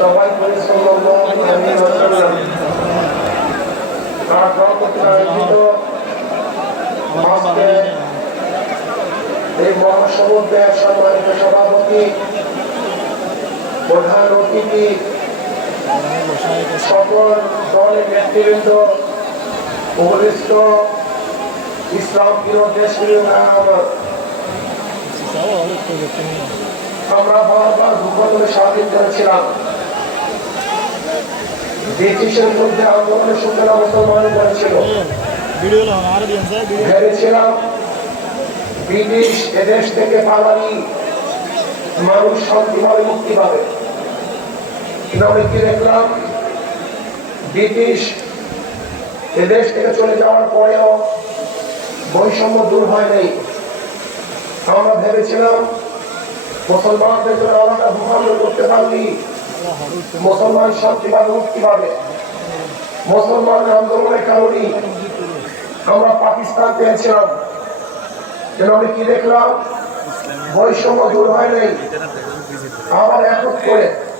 সবাই পরিশ্রম এই মহাসমুদ্রের সম্মানিত সভাপতি, প্রধান অতিথি, সকল দলের নেতৃবৃন্দ, উপদেষ্ট ইসলাম প্রিয় দেশপ্রিয়, আমরা বারবার ভূখণ্ডে স্বাধীন করেছিলাম। ব্রিটিশের মধ্যে আন্দোলনের সূচনা মুসলমান করেছিল। ভেবেছিলাম ব্রিটিশ এদেশ থেকে পালানি মানুষ শান্তিভাবে মুক্তি পাবে, কিন্তু আমি কি দেখলাম, ব্রিটিশ এদেশ থেকে চলে যাওয়ার পরেও বৈষম্য দূর হয় নাই। আমরা ভেবেছিলাম মুসলমানদের জন্য আলাদা ভূখণ্ড করতে পারলি মুসলমান শান্তিভাবে মুক্তি পাবে। মুসলমান আন্দোলনের কারণে আমরা পাকিস্তান পেয়েছিলাম, কিন্তু আমি কি দেখলাম, বৈষম্য দূর হয় নাই। আবার এক করে